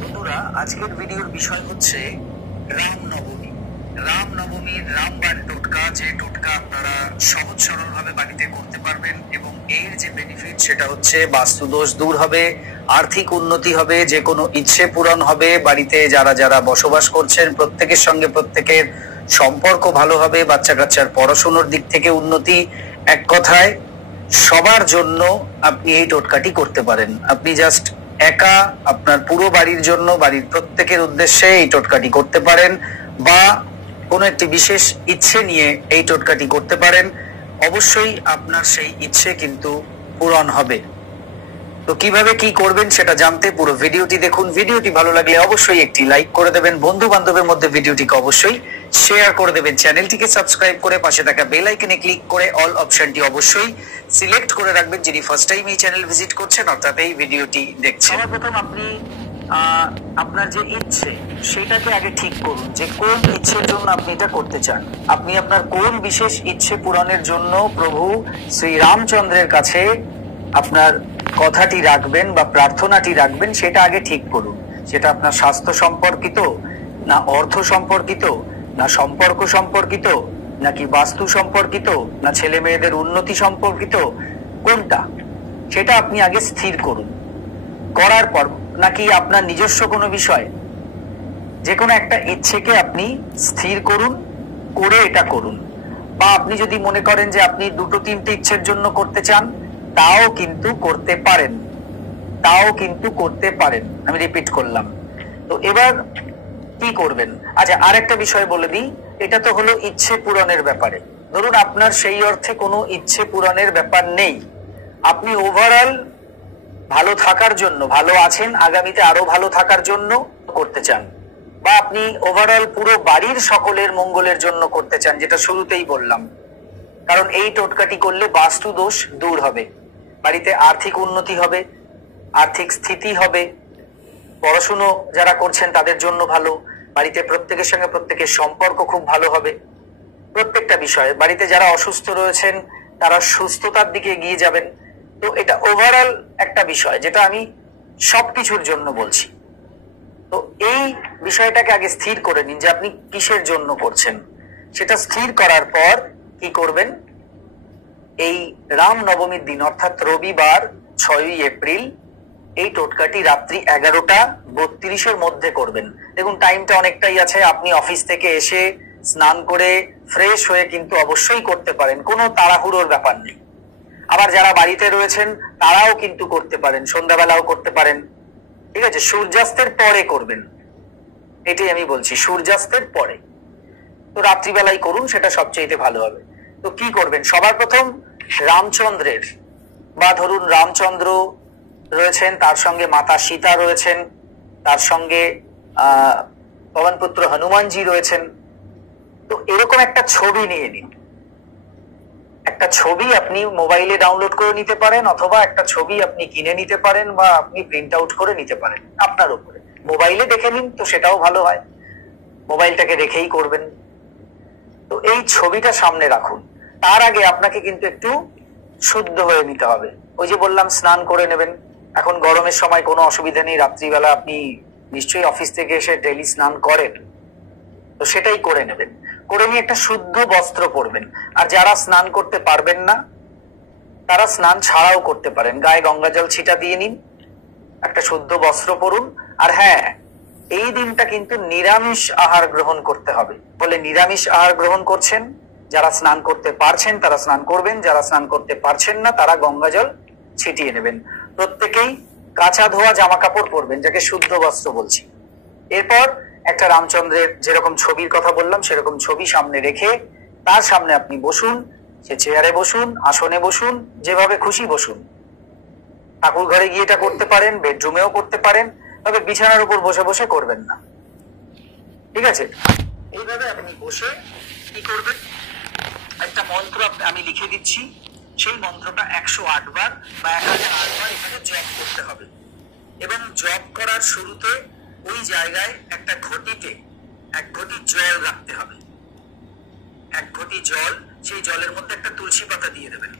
বন্ধুরা, আজকের ভিডিওর বিষয় হচ্ছে রামনবমী। রামনবমীর রামবাণ টোটকা, যে টোটকা আপনারা সহজ সরল ভাবে বাড়িতে করতে পারবেন এবং এর যে বেনিফিট সেটা হচ্ছে বাস্তুদোষ দূর হবে, আর্থিক উন্নতি হবে, যে কোনো ইচ্ছে পূরণ হবে, বাড়িতে যারা যারা বসবাস করছেন প্রত্যেকের সঙ্গে প্রত্যেকের সম্পর্ক ভালো হবে, বাচ্চা কাচ্চার পড়াশোনার দিক থেকে উন্নতি। এক কথায় সবার জন্য আপনি এই টোটকাটি করতে পারেন। আপনি জাস্ট একা আপনার পুরো বাড়ির জন্য, বাড়ির প্রত্যেকের উদ্দেশ্যে এই টোটকাটি করতে পারেন, বা কোনো একটি বিশেষ ইচ্ছে নিয়ে এই টোটকাটি করতে পারেন। অবশ্যই আপনার সেই ইচ্ছে কিন্তু পূরণ হবে। তো কিভাবে কি করবেন সেটা জানতে পুরো ভিডিওটি দেখুন। ভিডিওটি ভালো লাগলে অবশ্যই একটি লাইক করে দেবেন, বন্ধু বান্ধবের মধ্যে ভিডিওটিকে অবশ্যই শেয়ার করে দেবেন, চ্যানেলটিকে সাবস্ক্রাইব করে পাশে থাকা বেল আইকনে ক্লিক করে অল অপশনটি অবশ্যই সিলেক্ট করে রাখবেন যিনি ফার্স্ট টাইম এই চ্যানেল ভিজিট করছেন অর্থাৎ এই ভিডিওটি দেখছেন। সর্বপ্রথম আপনি আপনার যে ইচ্ছে সেটাকে আগে ঠিক করুন, যে কোন ইচ্ছের জন্য আপনি এটা করতে চান। আপনি আপনার কোন বিশেষ ইচ্ছে পূরণের জন্য প্রভু শ্রী রামচন্দ্রের কাছে আপনার কথাটি রাখবেন বা প্রার্থনাটি রাখবেন সেটা আগে ঠিক করুন। সেটা আপনার স্বাস্থ্য সম্পর্কিত, না অর্থ সম্পর্কিত, না সম্পর্ক সম্পর্কিত, নাকি বাস্তু সম্পর্কিত, না ছেলে মেয়েদের উন্নতি সম্পর্কিত, কোনটা সেটা আপনি আগে স্থির করুন। করার পর নাকি আপনার নিজস্ব কোনো বিষয়, যে কোনো একটা ইচ্ছেকে আপনি স্থির করুন, করে এটা করুন। বা আপনি যদি মনে করেন যে আপনি দুটো তিনটে ইচ্ছের জন্য করতে চান, তাও কিন্তু করতে পারেন, তাও কিন্তু করতে পারেন। আমি রিপিট করলাম। তো এবার কি করবেন? আচ্ছা, আরেকটা বিষয় বলে দিই। এটা তো হলো ইচ্ছে পূরণের ব্যাপারে। ধরুন আপনার সেই অর্থে কোনো ইচ্ছে পূরণের ব্যাপার নেই, আপনি ওভারঅল ভালো থাকার জন্য, ভালো আছেন, আগামীতে আরো ভালো থাকার জন্য করতে চান, বা আপনি ওভারঅল পুরো বাড়ির সকলের মঙ্গলের জন্য করতে চান, যেটা শুরুতেই বললাম। কারণ এই টোটকাটি করলে বাস্তু দোষ দূর হবে, বাড়িতে আর্থিক উন্নতি হবে, আর্থিক স্থিতি হবে, পড়াশুনো যারা করছেন তাদের জন্য ভালো, বাড়িতে প্রত্যেকের সঙ্গে প্রত্যেকের সম্পর্ক খুব ভালো হবে। প্রত্যেকটা বিষয়ে বাড়িতে যারা অসুস্থ রয়েছেন তারা সুস্থতার দিকে এগিয়ে যাবেন। তো এটা ওভারঅল একটা বিষয় যেটা আমি সবকিছুর জন্য বলছি। তো এই বিষয়টাকে আগে স্থির করে নিন যে আপনি কিসের জন্য করছেন। সেটা স্থির করার পর কি করবেন? এই রাম নবমীর দিন অর্থাৎ রবিবার 6ই এপ্রিল এই টোটকাটি রাত্রি 11:32 মধ্যে করবেন। দেখুন টাইমটা অনেকটাই আছে, আপনি অফিস থেকে এসে স্নান করে ফ্রেশ হয়ে কিন্তু অবশ্যই করতে পারেন, কোনো তাড়াহুড়োর ব্যাপার নেই। আবার যারা বাড়িতে রয়েছেন তারাও কিন্তু করতে পারেন, সন্ধ্যাবেলাও করতে পারেন, ঠিক আছে? সূর্যাস্তের পরে করবেন, এটাই আমি বলছি, সূর্যাস্তের পরে। তো রাত্রিবেলায় করুন, সেটা সবচেয়ে ভালো হবে। তো কি করবেন? সবার প্রথম রামচন্দ্রের, বা ধরুন রামচন্দ্র রয়েছেন, তার সঙ্গে মাতা সীতা রয়েছেন, তার সঙ্গে পবনপুত্র হনুমানজি রয়েছেন। তো এরকম একটা ছবি নিয়ে নিন। একটা ছবি আপনি মোবাইলে ডাউনলোড করে নিতে পারেন, অথবা একটা ছবি আপনি কিনে নিতে পারেন, বা আপনি প্রিন্ট আউট করে নিতে পারেন, আপনার উপরে। মোবাইলে দেখে নিন তো সেটাও ভালো হয়, মোবাইলটাকে রেখেই করবেন। তো এই ছবিটা সামনে রাখুন। তার আগে আপনাকে কিন্তু একটু শুদ্ধ হয়ে নিতে হবে। ওই যে বললাম স্নান করে নেবেন। এখন গরমের সময় কোনো অসুবিধা নেই, রাত্রিবেলা আপনি নিশ্চয়ই অফিস থেকে এসে ডেইলি স্নান করেন, তো সেটাই করে নেবেন। করে নিয়ে একটা শুদ্ধ বস্ত্র পরবেন। আর যারা স্নান করতে পারবেন না তারা স্নান ছাড়াও করতে পারেন, গায়ে গঙ্গা জল ছিটা দিয়ে নিন, একটা শুদ্ধ বস্ত্র পরুন। আর হ্যাঁ, এই দিনটা কিন্তু নিরামিষ আহার গ্রহণ করতে হবে। বলে নিরামিষ আহার গ্রহণ করছেন, যারা স্নান করতে পারছেন তারা স্নান করবেন, যারা স্নান করতে পারছেন না তারা গঙ্গা জল ছিটিয়ে নেবেন। প্রত্যেকেই কাঁচা ধোয়া জামা কাপড় পরবেন, যাকে শুদ্ধ বস্ত্র বলছি। এরপর একটা রামচন্দ্রের যেরকম ছবির কথা বললাম সেরকম ছবি সামনে রেখে তার সামনে আপনি বসুন। সে চেয়ারে বসুন, আসনে বসুন, যেভাবে খুশি বসুন। ঠাকুর ঘরে গিয়ে এটা করতে পারেন, বেডরুমেও করতে পারেন, তবে বিছানার উপর বসে বসে করবেন না, ঠিক আছে? এইভাবে আপনি বসে কি করবেন? একটা মন্ত্র আমি লিখে দিচ্ছি, সেই মন্ত্রটা 108 বার বা 1008 বার এখানে জপ করতে হবে। এবং জপ করার শুরুতে ওই জায়গায় একটা ঘটিতে 1 ঘটি জল রাখতে হবে। 1 ঘটি জল, সেই জলের মধ্যে একটা তুলসী পাতা দিয়ে দেবেন,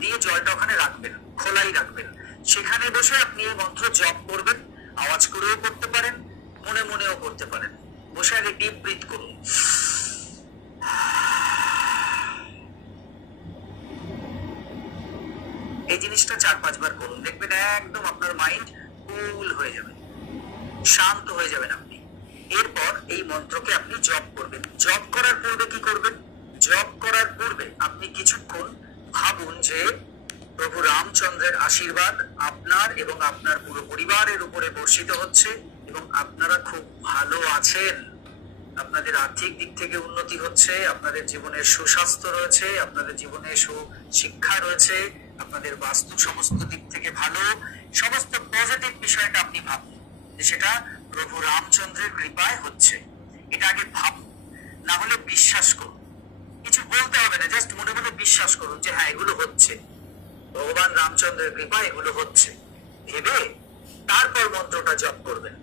দিয়ে জলটা ওখানে রাখবেন, খোলাই রাখবেন। সেখানে বসে আপনি এই মন্ত্র জপ করবেন। আওয়াজ করেও করতে পারেন, মনে মনেও করতে পারেন। বসে আগে ডিপ ব্রিথ করুন। এই জিনিসটা 4-5 বার করুন, দেখবেন একদম আপনার মাইন্ড কুল হয়ে যাবে, শান্ত হয়ে যাবেন আপনি। এরপর এই মন্ত্রকে আপনি জপ করবেন। জপ করার পূর্বে কি করবেন? জপ করার পূর্বে আপনি কিছুক্ষণ ভাবুন যে প্রভু রামচন্দ্রের আশীর্বাদ আপনার এবং আপনার পুরো পরিবারের উপরে বর্ষিত হচ্ছে এবং আপনারা খুব ভালো আছেন। আপনাদের আর্থিক দিক থেকে উন্নতি হচ্ছে, আপনাদের জীবনের সুস্বাস্থ্য রয়েছে, আপনাদের জীবনে সুশিক্ষা রয়েছে, আপনাদের বাস্তু সমস্ত দিক থেকে ভালো। সমস্ত পজিটিভ বিষয়টা আপনি ভাবুন যে সেটা প্রভু রামচন্দ্রের কৃপায় হচ্ছে। এটা আগে ভাবুন, না হলে বিশ্বাস করুন। কিছু বলতে হবে না, জাস্ট মনে মনে বিশ্বাস করুন যে হ্যাঁ এগুলো হচ্ছে, ভগবান রামচন্দ্রের কৃপা এগুলো হচ্ছে। ভেবে তারপর মন্ত্রটা জপ করবেন।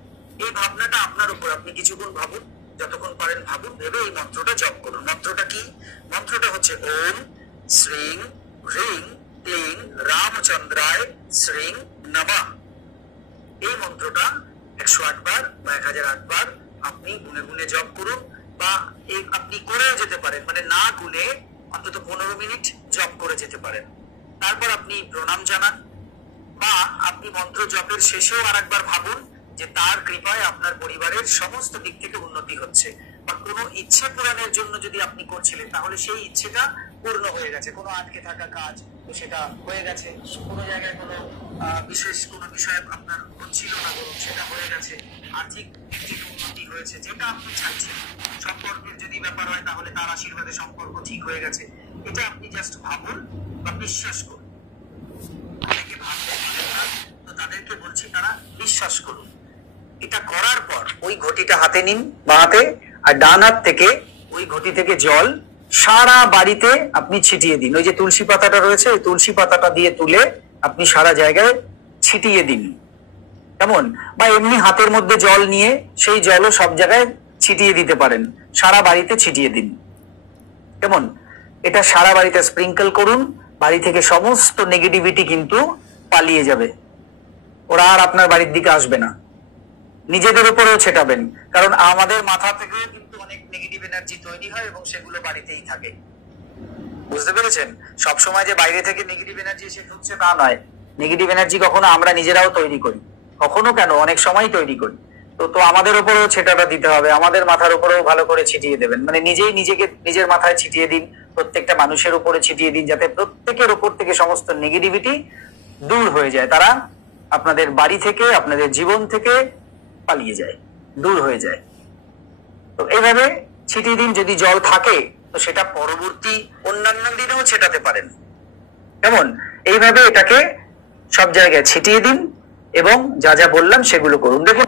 এই ভাবনাটা আপনার উপর, আপনি কিছুক্ষণ ভাবুন, যতক্ষণ পারেন ভাবুন, ভেবে এই মন্ত্রটা জপ করুন। মন্ত্রটা কি? মন্ত্রটা হচ্ছে ওম শ্রীং হ্রিং ক্লিং রামচন্দ্রায় শ্রীং নমঃ। এই মন্ত্রটা 108 বার বা 1008 বার আপনি গুনে গুনে জপ করুন, বা আপনি করে যেতে পারেন, মানে না গুনে অন্তত 15 মিনিট জপ করে যেতে পারেন। তারপর আপনি প্রণাম জানান, বা আপনি মন্ত্র জপের শেষেও আরেকবার ভাবুন যে তার কৃপায় আপনার পরিবারের সমস্ত দিক থেকে উন্নতি হচ্ছে। বা কোনো ইচ্ছে পূরণের জন্য যদি আপনি করছিলেন তাহলে সেই ইচ্ছেটা পূর্ণ হয়ে গেছে। কোনো আটকে থাকা কাজ তো সেটা হয়ে গেছে, কোনো জায়গায় কোনো বিশেষ কোনো বিষয় আপনার হচ্ছিল না, বরং সেটা হয়ে গেছে। আর্থিক দিক থেকে উন্নতি হয়েছে, যেটা আপনি চাইছেন। সম্পর্কের যদি ব্যাপার হয় তাহলে তার আশীর্বাদে সম্পর্ক ঠিক হয়ে গেছে। এটা আপনি জাস্ট ভাবুন বা বিশ্বাস করুন। অনেকে ভাবতে পারেন না, তো তাদেরকে বলছি তারা বিশ্বাস করুন। এটা করার পর ওই ঘটিটা হাতে নিন, বা হাতে, আর ডান হাত থেকে ওই ঘটি থেকে জল সারা বাড়িতে আপনি ছিটিয়ে দিন। ওই যে তুলসী পাতাটা রয়েছে, ওই তুলসী পাতাটা দিয়ে তুলে আপনি সারা জায়গায় ছিটিয়ে দিন। কেমন? বা এমনি হাতের মধ্যে জল নিয়ে সেই জলও সব জায়গায় ছিটিয়ে দিতে পারেন, সারা বাড়িতে ছিটিয়ে দিন। কেমন? এটা সারা বাড়িতে স্প্রিঙ্কল করুন। বাড়ি থেকে সমস্ত নেগেটিভিটি কিন্তু পালিয়ে যাবে, ওরা আর আপনার বাড়ির দিকে আসবে না। নিজেদের উপরেও ছেটাবেন, কারণ আমাদের মাথা থেকে কিন্তু অনেক নেগেটিভ এনার্জি তৈরি হয় এবং সেগুলো বাড়িতেই থাকে। বুঝতে পেরেছেন? সবসময় যে বাইরে থেকে নেগেটিভ এনার্জি এসে ঢুকছে তা নয়। নেগেটিভ এনার্জি কখনো আমরা নিজেরাও তৈরি করি, কখনো কেন অনেক সময় তৈরি করি। তো আমাদের উপরেও ছেটাটা দিতে হবে, আমাদের মাথার উপরেও ভালো করে ছিটিয়ে দেবেন। মানে নিজেই নিজেকে নিজের মাথায় ছিটিয়ে দিন, প্রত্যেকটা মানুষের উপরে ছিটিয়ে দিন, যাতে প্রত্যেকের উপর থেকে সমস্ত নেগেটিভিটি দূর হয়ে যায়। তারা আপনাদের বাড়ি থেকে, আপনাদের জীবন থেকে পালিয়ে যায়, দূর হয়ে যায়। তো এইভাবে ছিটিয়ে দিন। যদি জল থাকে তো সেটা পরবর্তী অন্যান্য দিনেও ছেটাতে পারেন। কেমন? এইভাবে এটাকে সব জায়গায় ছিটিয়ে দিন এবং যা যা বললাম সেগুলো করুন। দেখুন